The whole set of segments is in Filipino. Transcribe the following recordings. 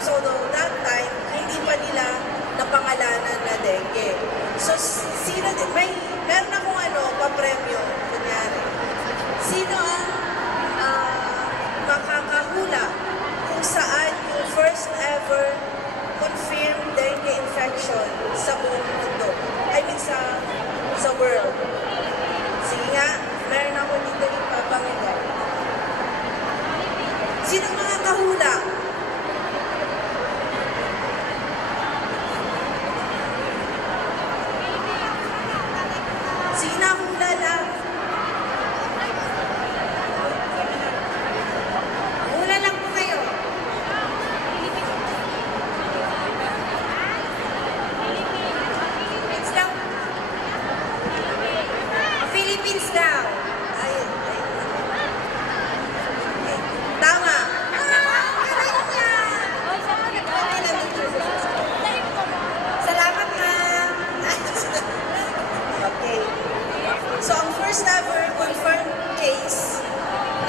So that time, hindi pa nila napangalanan na dengue. So sino, meron akong papremyo, kunyari. Sino ang makakahula kung saan yung first ever confirmed dengue infection sa buong mundo? I mean sa world. Sige nga, meron ako dito ipapamigay. Sino makakahula? Sino hula lang? Hula lang po kayo. Philippines daw. Philippines daw. Ay. Tama. Salamat, ma'am. Okay. So, ang first ever confirmed case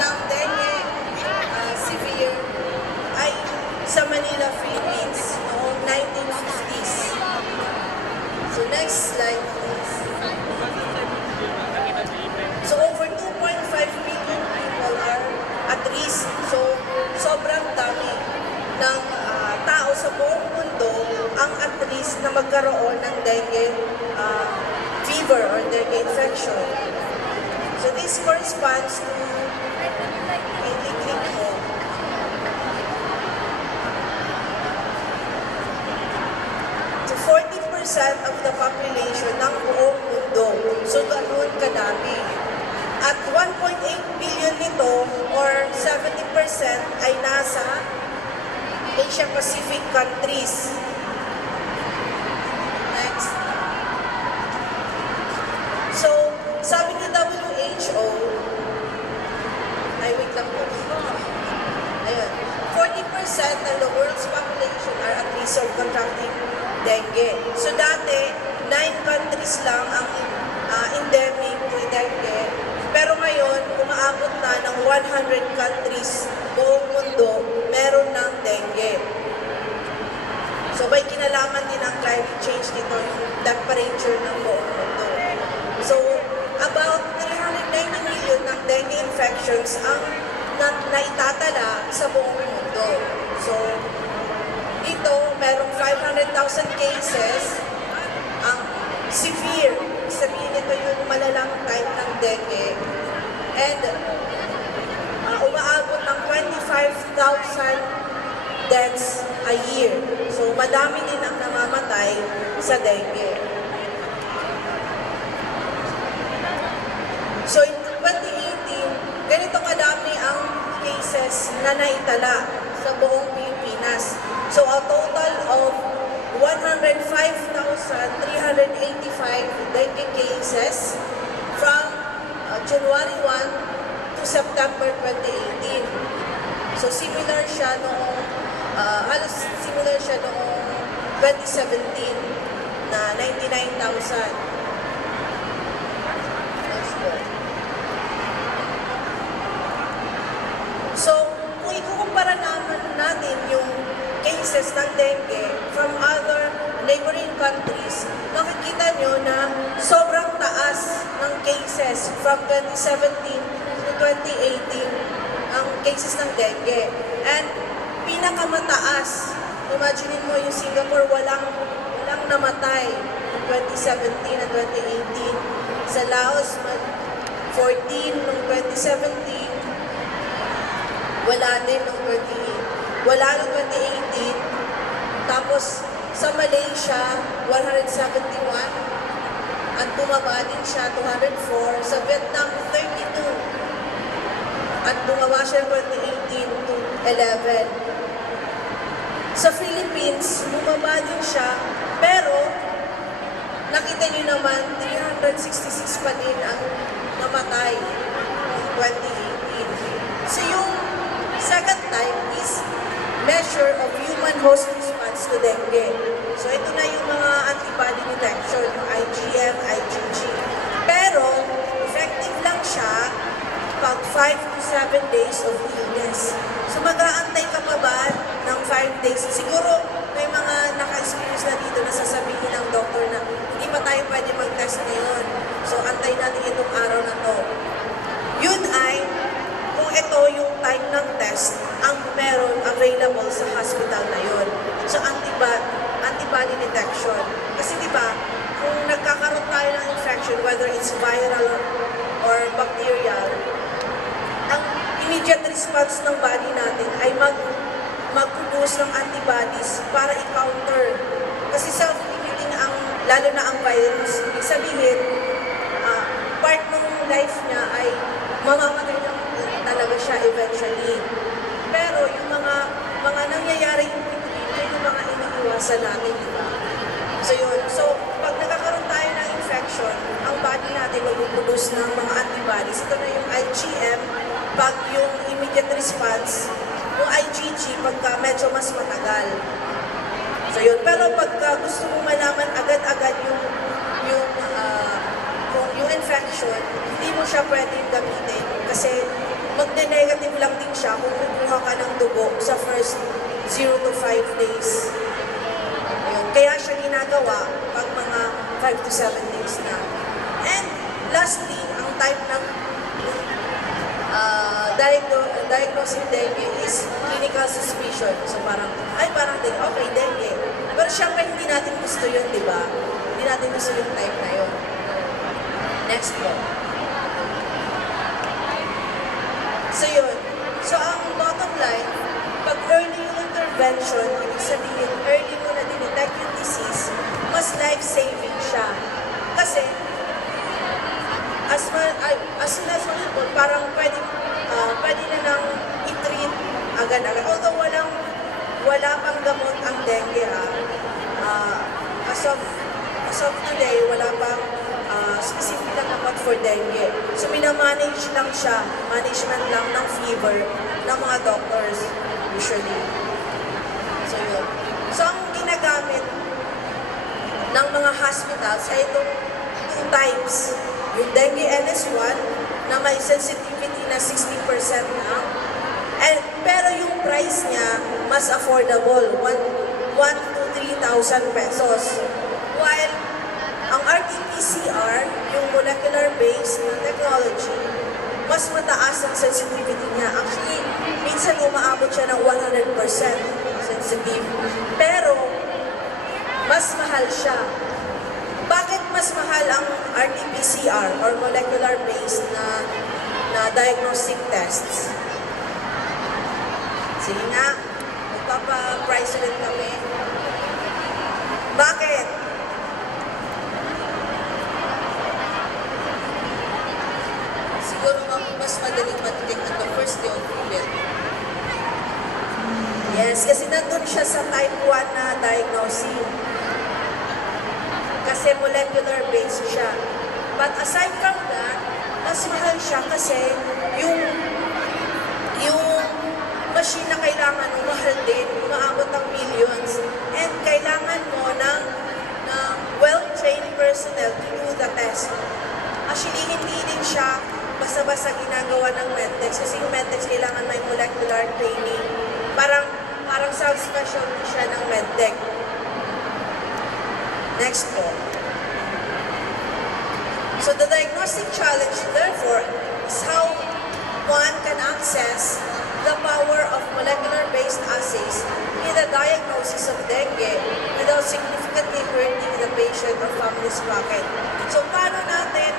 ng dengue severe ay sa Manila, Philippines noong 1950s. So, next slide, please. So, over 2.5 million people are at risk. So, sobrang dami ng tao sa buong mundo ang at risk na magkaroon ng dengue fever or dengue infection. So this corresponds to, i-click mo, to 40% of the population ng buong mundo. So ganoon kadami. At 1.8 billion nito or 70% ay nasa Asia Pacific countries. Next. So, sabi ng WHO, ay wait lang po. Ayun. 40% ng the world's population are at risk of contracting dengue. So, dati, 9 countries lang ang endemic to dengue. Pero ngayon, umaabot na ng 100 countries buong mundo, meron ng dengue. So, may kinalaman din ang climate change dito, yung temperature ng buong mundo. So, about 390 million ng dengue infections ang naitatala sa buong mundo. So, ito, merong 500,000 cases ang severe. Sabihin ito yung malalang type ng dengue. And umaabot ng 25,000 deaths a year. So, madami din ang namamatay sa dengue. So, in 2018, ganito kadami ang cases na naitala sa buong Pilipinas. So, a total of 105,385 dengue cases from January 1 to September 2018. So, similar siya noong, halos similar siya noong 2017 na 99,000. So, kung ikukumpara natin yung cases ng dengue from other neighboring countries, makikita nyo na sobrang taas ng cases from 2017 to 2018 ang cases ng dengue. And pinakamataas, imagine mo yung Singapore, walang namatay ng 2017 at 2018. Sa Laos, 14 noong 2017, wala din noong 2018. Tapos sa Malaysia, 171 at bumaba din siya, 204. Sa Vietnam, 32 at bumaba siya 2018 to 11. Sa Philippines, bumaba din siya, pero nakita niyo naman, 366 pa din ang namatay noong 2018. So yung second type is measure of human host response to dengue. So ito na yung mga antibody detection, yung IgM, IgG. Pero effective lang siya pag 5 to 7 days of illness. So mag-aantay ka pa ba ng 5 days? Sige, available sa hospital na yun. So, antibody detection. Kasi di ba, kung nagkakaroon tayo ng infection, whether it's viral or bacterial, ang immediate response ng body natin ay mag-produce ng antibodies para i-counter. Kasi self-limiting lalo na ang virus. Ibig sabihin, part ng life niya ay mamamatay lang talaga siya eventually. Pero yung mga nangyayari yung mga iniiwasan natin, di ba? So yun. So, pag nagkakaroon tayo ng infection, ang body natin mag-produce ng mga antibodies. Ito na yung IgM, pag yung immediate response, yung IgG, pagka medyo mas matagal. So yun. Pero pagka gusto mong malaman agad-agad yung infection, hindi mo siya pwedeng gamitin kasi magne-negative lang din siya kung kukuha ka ng dugo sa first 0 to 5 days. Ayun. Kaya siya ginagawa pag mga 5 to 7 days na. And lastly, ang type ng diagnosing dengue is clinical suspicion. So parang dengue, okay, dengue. Pero syempre hindi natin gusto yun, di ba? Hindi natin gusto yung type na yun. Next po. So yun. So ang bottom line, pag early yung intervention, ibig sabihin, early mo na dinetect yung disease, mas life-saving siya. Kasi, as soon as possible, parang pwede na nang i-treat agad-agad. Although wala pang gamot ang dengue, as of today, wala pang specific na gamot for dengue. So, minamanage lang siya, management lang ng fever ng mga doctors, usually. So, yun. So, ang ginagamit ng mga hospitals ay itong two types. Yung dengue NS1 na may sensitivity na 60% na. Pero yung price niya mas affordable, 1 to 3,000 pesos. While ang RT-PCR, yung molecular-based na technology, mas mataas ang sensitivity niya. Actually, minsan umaabot siya ng 100% sensitive. Pero, mas mahal siya. Bakit mas mahal ang RT-PCR or molecular-based na diagnostic tests? Sige nga, magpapa-price ulit kami. Bakit? Siguro mas madaling ma-detect at the first day of COVID. Yes, kasi nandun siya sa type 1 na diagnosing. Kasi molecular-based siya. But aside from that, mas mahal siya kasi yung machine na kailangan mo mahal din, umaabot ng millions. And kailangan mo ng well-trained personnel to do the test. Actually, hindi din siya basta-basta ginagawa ng medtex kasi yung medtex kailangan may molecular training. Parang subspecialty siya ng medtech. Next po. So the diagnostic challenge, therefore, is how one can access the power of molecular-based assays in the diagnosis of dengue without significantly hurting the patient or family's pocket. So paano natin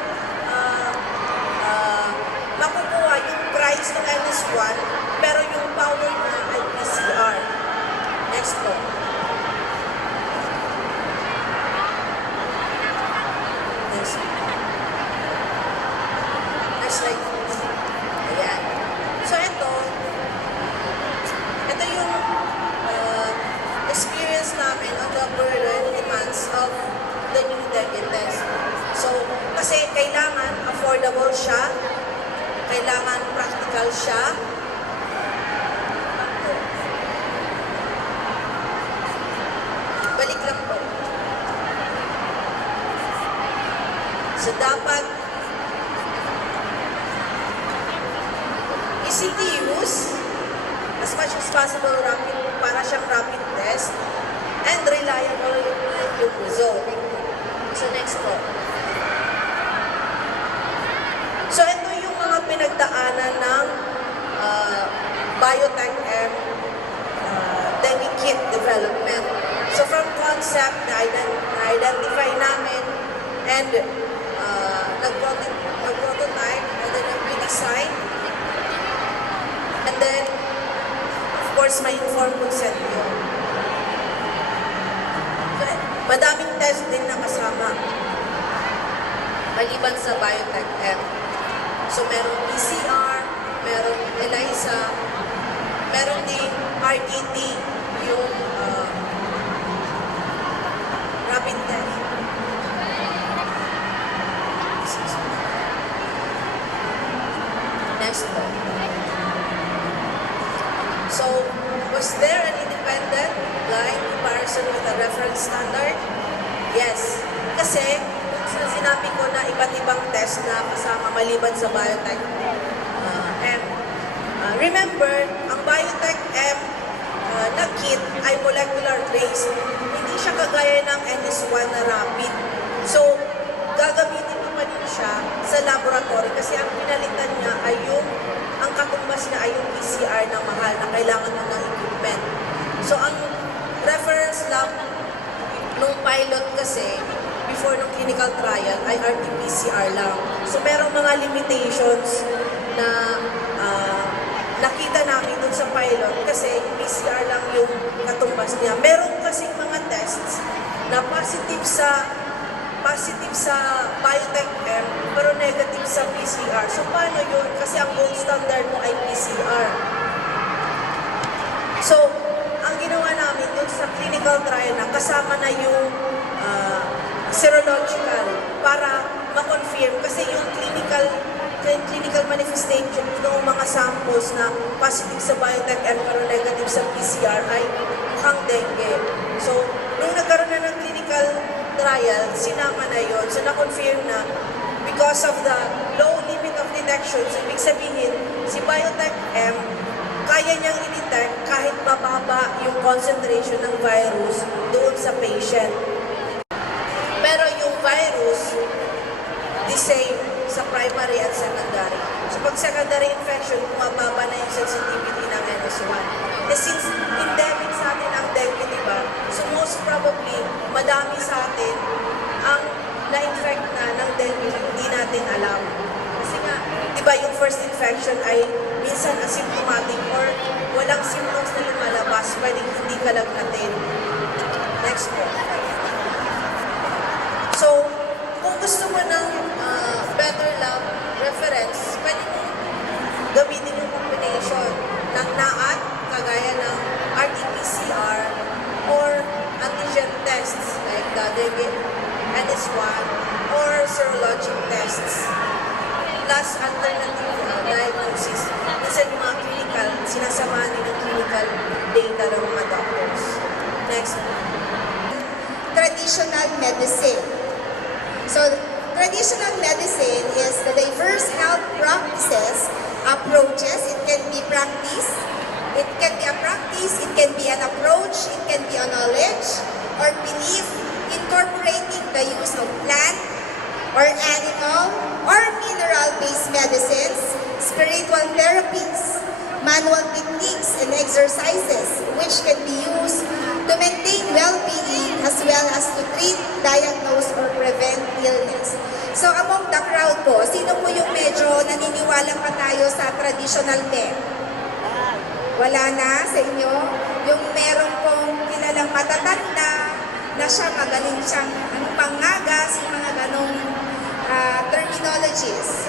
makukuha yung price ng NS1 pero yung power niya ay PCR. Next po. Next slide. Ayan. So ito yung experience namin on the burden demands of the new dengue test. So, kasi kailangan affordable siya, kailangan practical siya, balik lang po. So, dapat easy to use, as much as possible para siyang rapid test, and reliable yung result. So, next po. So, ito yung mga pinagdaanan ng Biotek-M na-identify namin, and nag-prototype, and then nag-redesign, and then, of course, may informed consent yun. So, madaming test din na kasama, maliban sa Biotek-M. So, merong PCR, merong ELISA, merong din RDT, yung rapid test. Next po. So, was there an independent blind comparison with a reference standard? Yes. Kasi, sinabi ko na iba't ibang test na kasama maliban sa Biotek-M. Remember, ang Biotek-M na kit ay molecular based. Hindi siya kagaya ng NS1 na rapid. So, gagamitin mo pa din siya sa laboratory kasi ang pinalitan niya ay ang katumbas niya ay yung PCR na mahal na kailangan mo ng equipment. So, ang reference lab nung pilot kasi, before nung clinical trial, ay RT-PCR lang. So, merong mga limitations na nakita namin dun sa pilot kasi yung PCR lang yung katumbas niya. Meron kasing mga tests na positive sa Biotek-M pero negative sa PCR. So, paano yun? Kasi ang gold standard mo ay PCR. So, ang ginawa namin dun sa clinical trial na kasama na yung serological para ma-confirm kasi yung clinical manifestation ng mga samples na positive sa Biotek-M pero negative sa PCR ay mukhang dengue. So, nung nagkaroon na ng clinical trial, sinama na yun. So, na-confirm na because of the low limit of detection, so, ibig sabihin, si Biotek-M, kaya niyang i-detect kahit mababa yung concentration ng virus doon sa patient. Pero yung virus, the same sa primary at secondary. So pag secondary infection, bumababa na yung sensitivity ng NS1. And since endemic sa atin ang dengue, diba? So most probably, madami sa atin ang na-infect na ng dengue, hindi natin alam. Kasi nga, diba yung first infection ay minsan asymptomatic or walang symptoms na lumalabas, pwedeng hindi kalagnatin. Next po. So, kung gusto mo ng better lab reference, pwede mo gamitin yung combination ng NAAT, kagaya ng RT-PCR, or antigen tests like the dengue NS1, or serologic tests, plus alternative diagnosis. Minsan yung mga clinical, sinasamahan din ng clinical data ng mga doctors. Next. Traditional medicine. So, traditional medicine is the diverse health practices, approaches. It can be practice, it can be a practice, it can be an approach, it can be a knowledge or belief incorporating the use of plant or animal or mineral-based medicines, spiritual therapies, manual techniques and exercises which can be used to maintain well-being as well as to treat, diagnose, or prevent illness. So among the crowd po, sino po yung medyo naniniwala pa tayo sa traditional med? Wala na sa inyo? Yung meron pong kilalang matatanda na siya magaling siyang pangagas, yung mga ganong terminologies.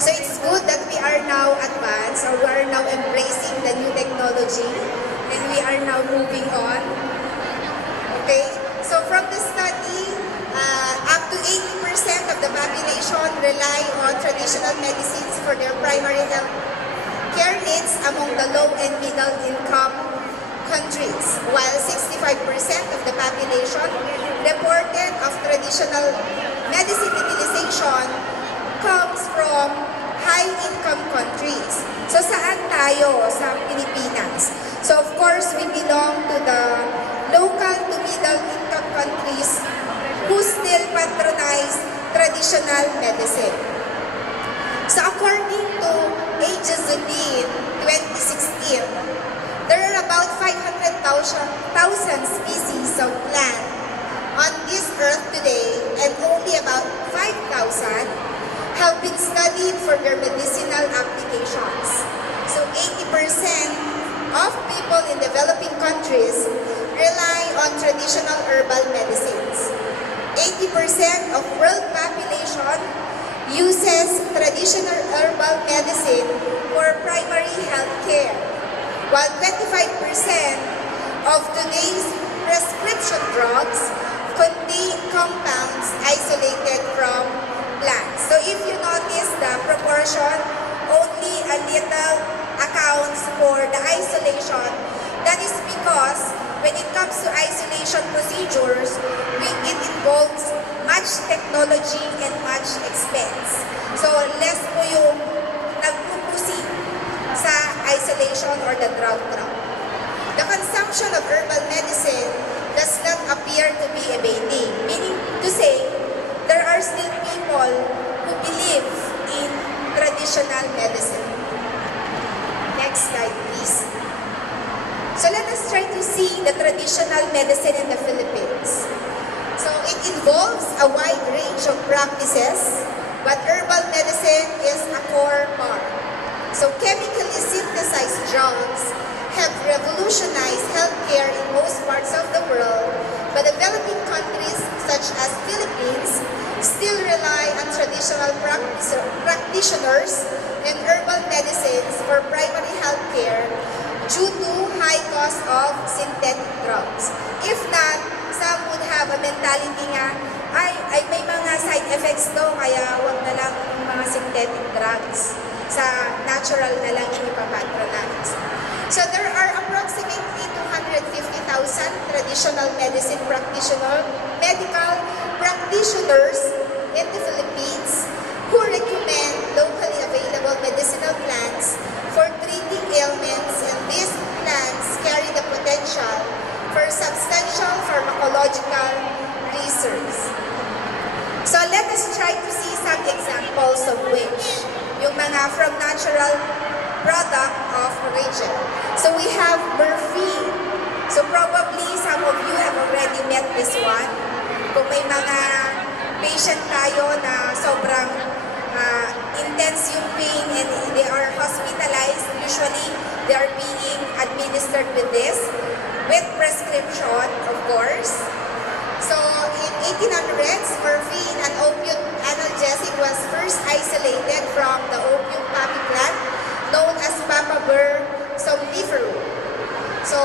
So it's good that we are now advanced or we are now embracing the new technology and we are now moving on. Okay? So from the study, up to 80% of the population rely on traditional medicines for their primary health care needs among the low and middle income countries, while 65% of the population reported of traditional medicine utilization comes from high-income countries. So saan tayo sa Pilipinas? So of course, we belong to the local to middle-income countries who still patronize traditional medicine. So according to PGIN 2016, there are about 500,000 species species of plant on this earth today, and only about 5,000 have been studied for their medicinal applications. So 80% of people in developing countries rely on traditional herbal medicines. 80% of world population uses traditional herbal medicine for primary health care, while 25% of today's prescription drugs contain compounds isolated from plants. So if you notice the proportion, only a little accounts for the isolation. That is because when it comes to isolation procedures, it involves much technology and much expense. So less po yung nagpupusi sa isolation or the drought. The consumption of herbal medicine does not appear to be abating, meaning to say, there are still people who believe in traditional medicine. Next slide, please. So let us try to see the traditional medicine in the Philippines. So it involves a wide range of practices, but herbal medicine is a core part. So chemically synthesized drugs have revolutionized healthcare in most parts of the world, but developing countries such as Philippines still rely on traditional practitioners and herbal medicines for primary healthcare due to high cost of synthetic drugs. If not, some would have a mentality nga, ay may mga side effects to, kaya wag na lang mga synthetic drugs. Sa natural na lang yung ipapatronize. So there are approximately 250,000 traditional medicine medical practitioners in the Philippines who recommend locally available medicinal plants for treating ailments, and these plants carry the potential for substantial pharmacological research. So let us try to see some examples of which yung mga from natural product of origin. So we have morphine. So probably some of you have already met this one. Kung may mga patient tayo na sobrang intense yung pain and they are hospitalized, usually they are being administered with this, with prescription, of course. So in 1800s, morphine, an opiate analgesic, was first isolated from the opium poppy plant known as Papaver somniferum. So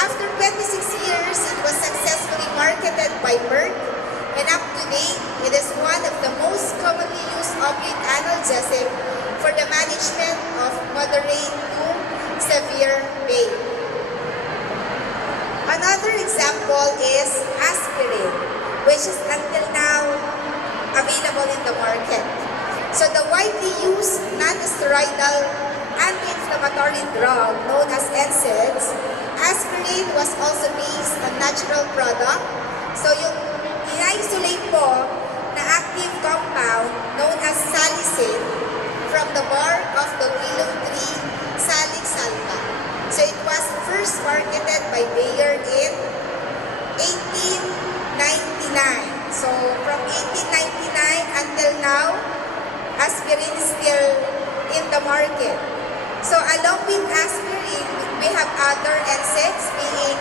after 26 years, it was successfully marketed by Merck, and up to date, it is one of the most commonly used opiate analgesic for the management of moderate to severe pain. Another example is aspirin, which is until now available in the market. So the widely used non-steroidal anti-inflammatory drug known as NSAIDs, aspirin was also based on natural product. So yung in-isolate po na active compound known as salicin from the bark of the willow tree, Salix alba. So it was first marketed by Bayer in 1899. So from 1899 until now, aspirin is still in the market. So along with aspirin, we have other NSAIDs being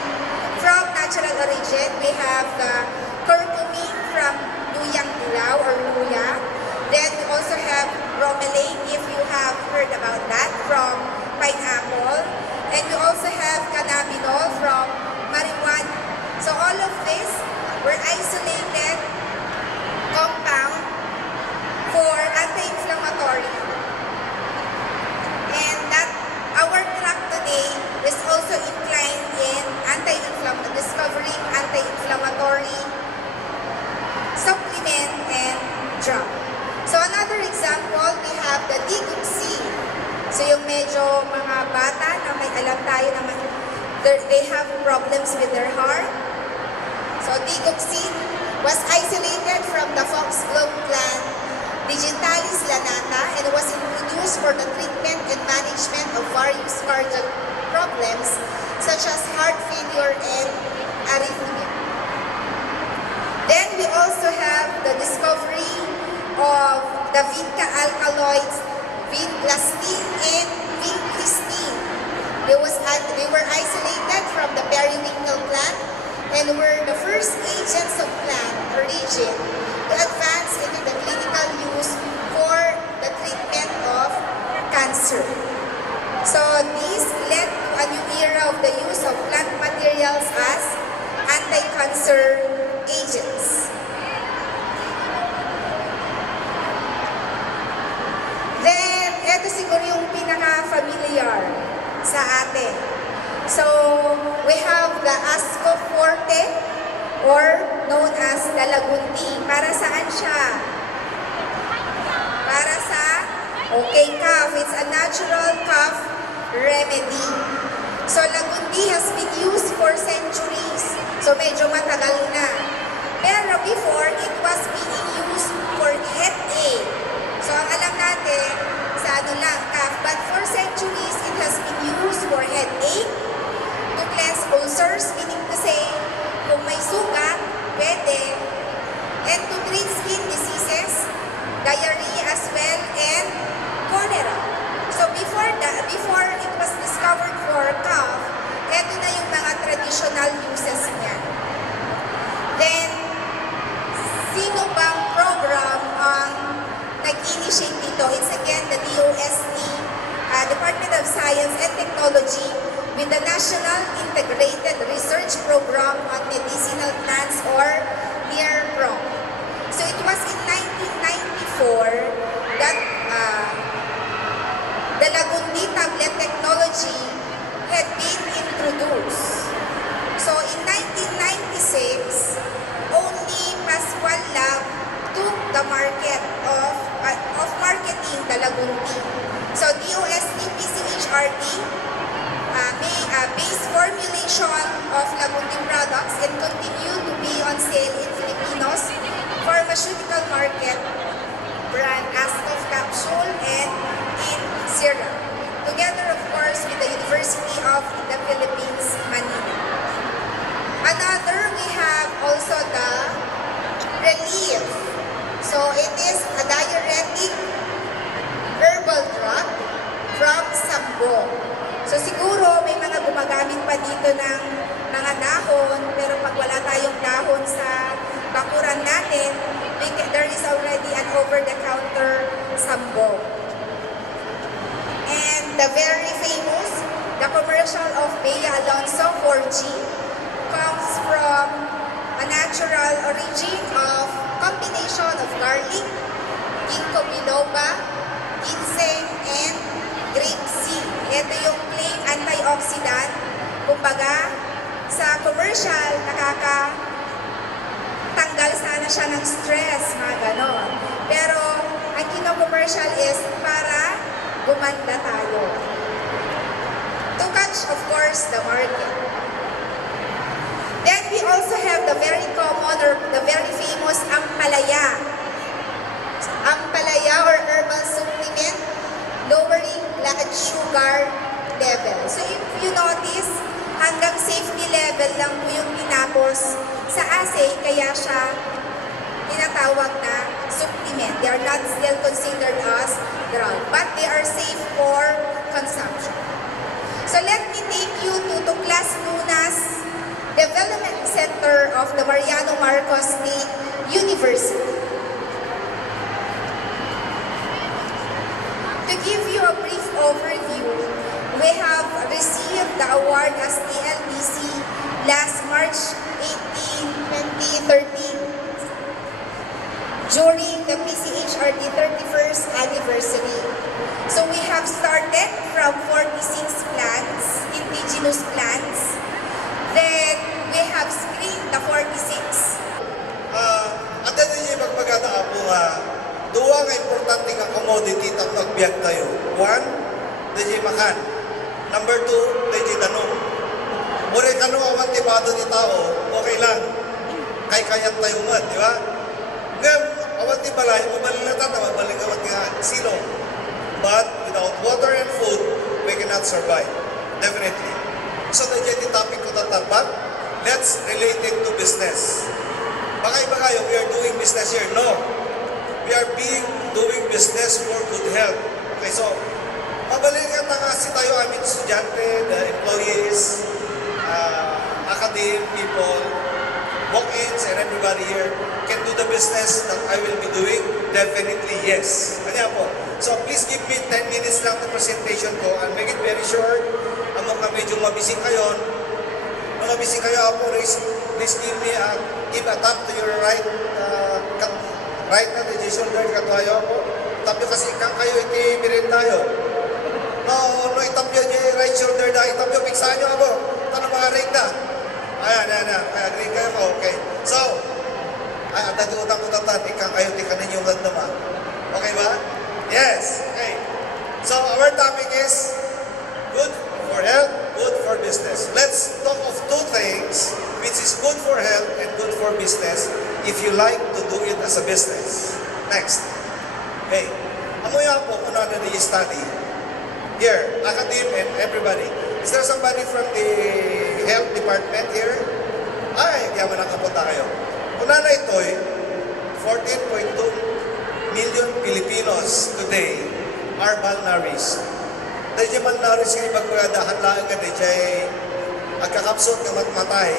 from natural origin. We have the curcumin from luyang dilaw or luya. Then we also have bromelain, if you have heard about that, from pineapple. And we also have cannabinol from marijuana. So all of this were isolated compound for anti-inflammatory. And that our track today is also inclined in discovering anti-inflammatory supplement and drug. So another example, we have the digoxin. So yung medyo mga bata na may alam tayo na they have problems with their heart. So digoxin was isolated from the foxglove plant Digitalis lanata and was introduced for the treatment and management of various cardiac problems such as heart failure and the vinca alkaloids, vinblastine and vinclistine. They were isolated from the periwinkle plant and were the first agents of plant origin to advance into the clinical use for the treatment of cancer. So this led to a new era of the use of plant materials as anti-cancer agents. Then, ito siguro yung pinaka-familiar sa atin. So, we have the ascoforte or known as the lagundi. Para saan siya? Para sa cough. It's a natural cough remedy. So, lagundi has been used for centuries. So, medyo matagal na. Pero before, it was being used for headache. So, ang alam natin, sa cough. But for centuries, it has been used for headache, to cleanse ulcers, meaning to say, kung may sugat, pwede, and to treat skin diseases, diarrhea as well, and cholera. So before it was discovered for cough, eto na yung mga traditional uses niya. Then, sino bang program ang nag-initiate dito? It's again the DOST, Department of Science and Technology, with the National Integrated Research Program on Medicinal Plants or NIRPROM. So it was in 1994 that the Lagundi tablet technology had been introduced. So in 1996, only Pascual Lab took the market of marketing the Lagundi. So DOST PCHRD may base formulation of Lagundi products and continue to be on sale in Filipinos pharmaceutical market brand Ascof capsule and in syrup. Together, of course, with the University of the Philippines, Manila. Another, we have also the Relief. So it is a diuretic herbal drug from Sambo. So siguro may mga gumagamit pa dito ng mga dahon, pero pag wala tayong dahon sa bakuran natin, there is already an over-the-counter Sambo. And the very famous, the commercial of Bea Alonso 4G comes from a natural origin of combination of garlic, ginkgo biloba, ginseng, and grape seed. Ito yung claim antioxidant. Kumbaga, sa commercial, nakakatanggal sana siya ng stress, mga ganon. Pero, ang kino-commercial is para gumanda tayo. To catch, of course, the market. Then, we also have the very common or the very famous ampalaya. Ampalaya or herbal supplement, lowering blood sugar level. So if you notice, hanggang safety level lang po yung tinapos sa assay, kaya siya tinatawag na supplement. They are not still considered as drug, but they are safe for consumption. So let me take you to Tuklas Lunas Development Center of the Mariano Marcos State University. To give you a brief overview, we have received the award as TLDC last March 18, 2013 during the PCHRD 31st anniversary. So we have started from 46 plants, indigenous plants. Then we have screened the 46. At ano yung magpagkataon mo duwa nga importante nga commodity tang pagbiag tayo. One, DJ makan. Number two, DJ tanong. Uri tanong ang mantibado ni tao, okay lang. Kayat tayo man, di ba? Ngayon, awan ti balay, mabalilatan na mabalingawat nga silong. But without water and food, we cannot survive. Definitely. So, DJ topic ko tatapat, let's relate it to business. Baka iba kayo, we are doing business here. No. We are being doing business for good health. Okay, so, mabalikan na kasi tayo aming estudyante, the employees, academic people, walk-ins, and everybody here can do the business that I will be doing? Definitely yes. Kanya po. So please give me 10 minutes lang ng presentation ko. I'll make it very short. Amo ka medyo mabising kayo. Mga bising kayo po, please give a tap to your right right na the shoulder katuayo po. Tap nyo kasi kang kayo iti mirin tayo. No, itap nyo yung right shoulder na, itap nyo, piksahan nyo ako. Tanong mga ring na. Ayan. Kaya agree kayo ko, okay. So, at utang-utatan, ikang kayo, tika ninyo yung naman. Okay ba? Yes. Okay. So, our topic is good for health, good for business. Let's talk of two things which is good for health and good for business if you like to do it as a business. Next. Okay. Amoy po kung ano na study. Here, academe and everybody. Is there somebody from the health department here? Ay, kaya mo nakapunta kayo. Una na ito'y 14.2 million Filipinos today are malnourished. Dahil malnourished kayo magpagadahan lang ka dahil agkakapsot na matmatay.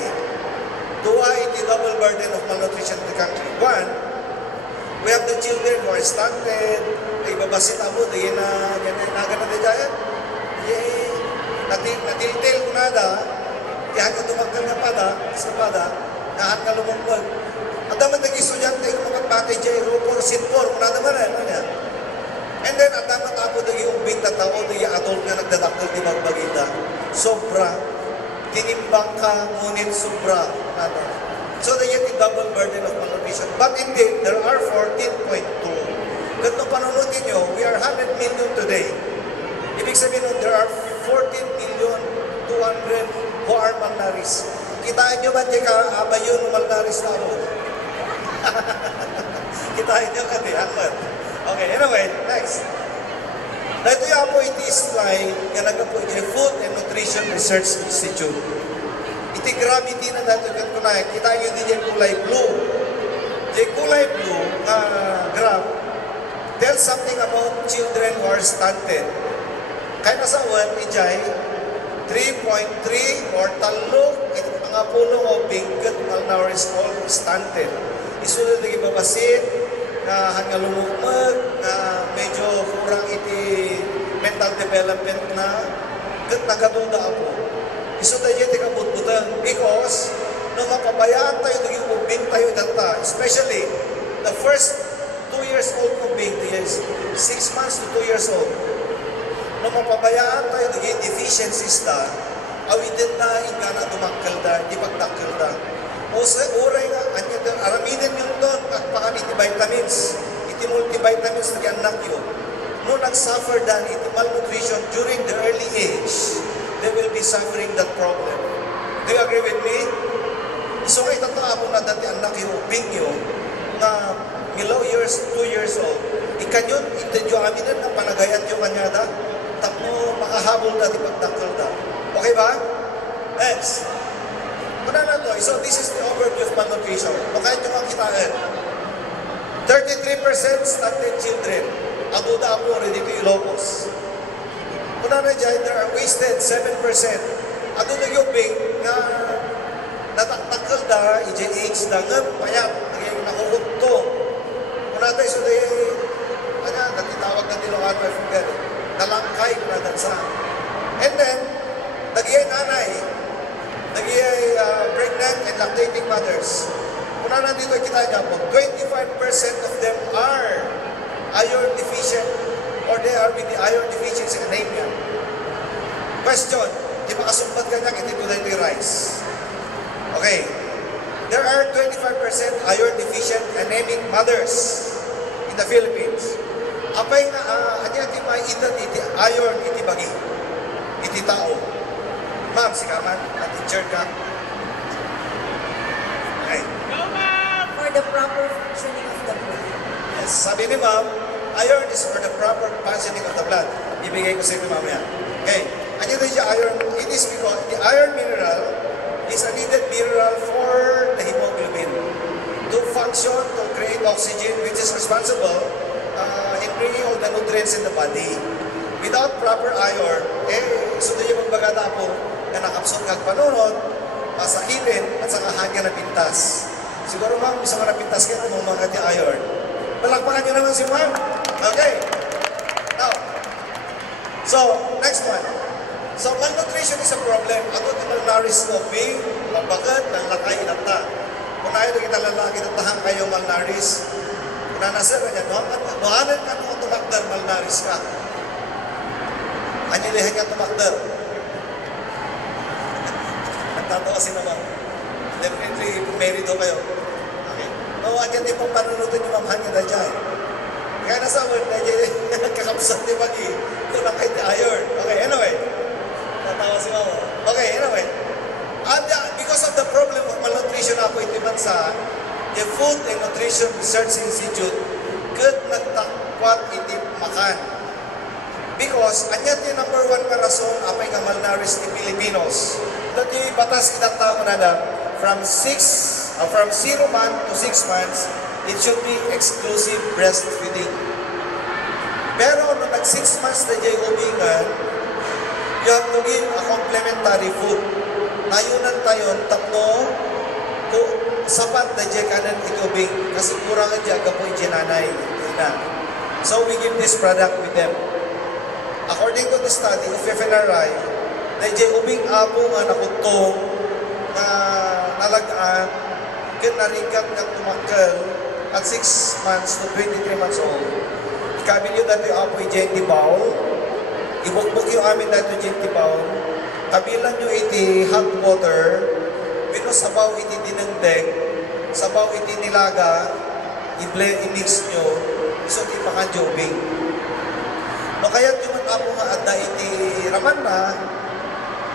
Dua iti double burden of malnutrition in the country. One, we have the children who are stunted, ay babasit amo, dahil na nagana na dyan. Natiltil ko nada, kaya ka tumagkal na pada, sa pada, nahan ka lumungpag. At naman nag-estudyante, kung makapatay dyan, rupor, sinpor, kung nada man ano niya. And then, at naman ako naging umbing na tao, naging adult na nagdadaktal di magbagita. Sobra, tinimbang ka, ngunit sobra, nada. So, they get the double burden of malnutrition. But indeed, there are 14.2. At nung panunutin nyo, we are 100 million today. Ibig sabihin nun, there are 14,200,000 who are malnourished. Kitain nyo ba di ka abayon malnourished na ako? Kitain nyo ka di, hangat. Okay, anyway, next. Na ito yung po iti slide nga nagpo iti Food and Nutrition Research Institute. Iti gravity na natin ko na, kitain nyo din yung kulay blue. Yung kulay blue graph tells something about children who are stunted. Kaya nasa 1, ijay, 3.3 or talok, ito mga pulong o binggat malnourished all stunted. Isunod na ibabasit, na hangalumukmag, na medyo kurang iti mental development na, kat nagatuda ako. Isunod na iti kabutbutan because nung mapabayaan tayo, naging ubing tayo data, especially the first 2 years old ubing, 6 months to 2 years old. Nung mapabayaan tayo, naging deficiencies na, awidin na, inga na dumakal da, di pagdakal da. O sa uray nga, araminin yun doon, agpakan iti vitamins, iti multivitamins na anak yun. Nung nag-suffer dan iti malnutrition during the early age, they will be suffering that problem. Do you agree with me? So, kaya tataabo na dati anak yung ubing yun, na below 2 years old, ikanyon, itadyo aminin na panagayat yung kanya da, tapno makahabol na di pagdakal da. Okay ba? Next. Una na to. So this is the overview of malnutrition. O kahit yung ang kitaan. 33% stunted children. Aduda ako ready to Ilocos. Una na dyan, there are wasted 7%. Aduda yung big na nataktakal da, age da, payat, naging nakuhot to. Una tayo, so they, natitawag na Ilocano, I forget it. Nalangkay na dansa. And then, nagiyay nanay, nagiyay pregnant and lactating mothers. Kung na nandito kita niya po, 25% of them are iron deficient or they are with the iron deficiency anemia. Question, di makasumpat ka niya, hindi ko na ito rice. Okay, there are 25% iron deficient anemic mothers in the Philippines. Apay nga, anya ti maitan iti iron iti bagi, iti tao. Ma'am, si Kaman, teacher ka. Okay. For the proper functioning of the blood. Yes, sabi ni ma'am, iron is for the proper functioning of the blood. Ibigay ko sa inyo mamaya. Okay. Anya din siya iron, it is because the iron mineral is a needed mineral for the hemoglobin to function, to create oxygen, which is responsible na nakapsot kag panunod, masakilin, at saka hagyan na pintas. Siguro ma'am, isa nga na pintas kayo, mga kati iron. Palakpakan nyo naman si ma'am. Okay. Now, so, next one. So, malnutrition is a problem. Ako di malnourished of being, mabagat, lalakay, inata. Kung ayaw na kita lalaki, natahang kayo malnourished. Kung nanasir, ganyan, nohanan ka nung tumakdar, malnourished ka. Anyilihan ka tumakdar. Nagtatawa si naman. Definitely, married ho kayo. Okay. No, agad din pong panunutin yung mamahangin na dyan. Kaya nasa word na dyan, kakapsat ni Pagi. Kung nakay ni iron. Okay, anyway. Natawa si Mama. Okay, anyway. And because of the problem of malnutrition na po iti bansa, the Food and Nutrition Research Institute could nagtakwat iti makan. Because, anya ti number one nga rason apay nga malnourished ti Filipinos. Dati batas kitang tao na from 0 month to 6 months, it should be exclusive breastfeeding. Pero nung nag 6 months na jay ubingan, you have to give a complementary food. Nayunan tayo, tatlo, sapat na jay kanan itubing, kasi kurangan jay agapoy jananay. So we give this product with them. According to the study of FNRI, na jay ubing apo nga nakutong na nalagaan, kin narigat nga tumakal at 6 months to 23 months old. Ikabil yun dati apoy jenti bowl, ibukbuk yung amin dati jenti bowl, kabilan nyo iti hot water, sabaw iti dinengdeng, sabaw iti nilaga, i-mix nyo, so ipakan jobing. No kaya yung apo nga adda iti raman na,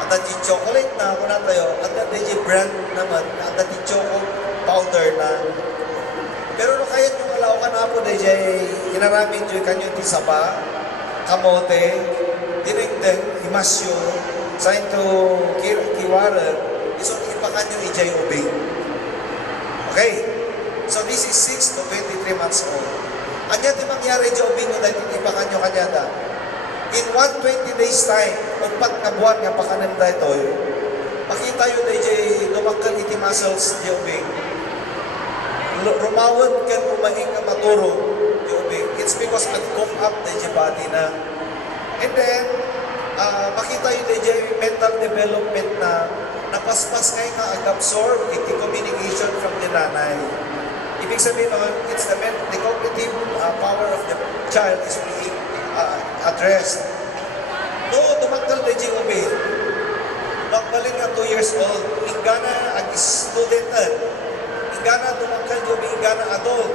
adda di chocolate na, kung na tayo, adda di brand naman, adda di choco powder na. Pero no kaya yung alaw ka na po di inaramin dyan kanyo iti saba, kamote, dinengdeng, imasyo, sa into kiwaran, so ipakan nyo ijay obey. Okay? So this is 6 to 23 months old. Anya di mangyari dyan obey nyo dahil ipakan nyo kanyada. In 120 days time, upat na buwan nga pakanan dahito, makita yun dahil lumakal iti muscles di obey. Rumawan kan umahing nga maturo di obey. It's because nag-cook up dahil body na. And then, makita yun dahil mental development na napaspas ngayon nga ag-absorb iti communication from the nanay. Ibig sabihin nun, it's the cognitive power of the child is being addressed. No, tumaktal na dyan obey. Magbaling nga 2 years old, ingana ag-studentan, ingana tumaktal dyan obey, ingana adult,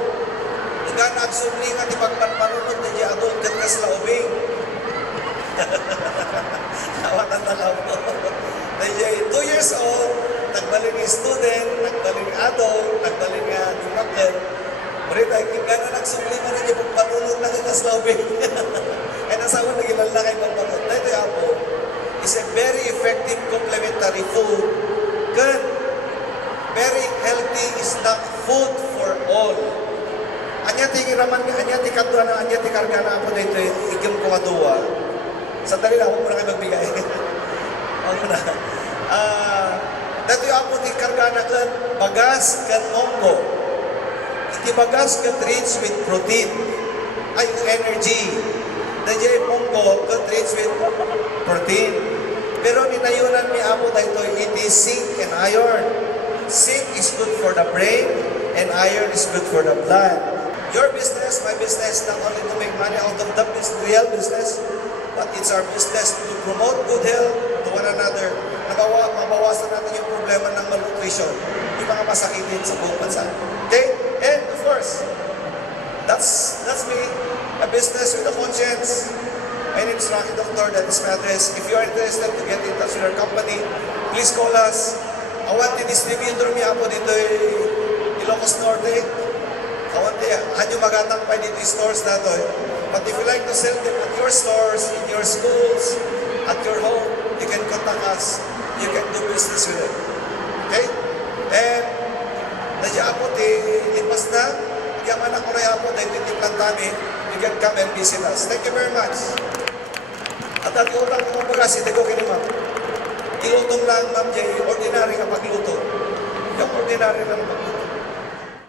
ingana ag-subli nga di pagpanpanunod na dyan adult, katkas la obey. Nawatan na lang po. 2 years old, nagbaling nga student, nagbaling nga adult, nagbaling nga tumaktal, Marita, ingana nagsubli mo rin yung panunod na kinaslawing. Kaya nasawa naging lalakay ng panunod. Ito yung po, is a very effective complementary food. Good. Very healthy snack food for all. Anya ti raman, anya ti kadwa na, anya ti karga na po dito, igam ko kaduwa. Sandali lang, huwag mo na kayo magbigay. Huwag mo na. Dito yung po ti karga na kan, bagas kan monggo. Iti bagas kan rich with protein, ay energy. Dahil monggo kan rich with protein. Pero ninayunan mi apo dito, it is zinc and iron. Zinc is good for the brain, and iron is good for the blood. Your business, my business, not only to make money out of the real business, but it's our business to promote good health to one another. Mabawasan natin yung problema ng malnutrition, yung mga masakitin sa buong bansa. Okay? And of course, that's me, a business with a conscience. My name is Rocky Doctor, that is my address. If you are interested to get in touch with our company, please call us. Awan ti distributor mi apo dito Ilocos Norte. Awan ti hanyo magatang pa dito stores nato. But if you like to sell them at your stores, in your schools, at your home, you can contact us. You can do business with them. Okay? And nadya apo ti lipas na, yaman ako na apo dahil ti plantami, you can come and visit us. Thank you very much. At ati utang kong bagasi, ko kinimam. Ilutong lang, Ma'am Jay, ordinary nga pagluto. Yung ordinary lang pagluto.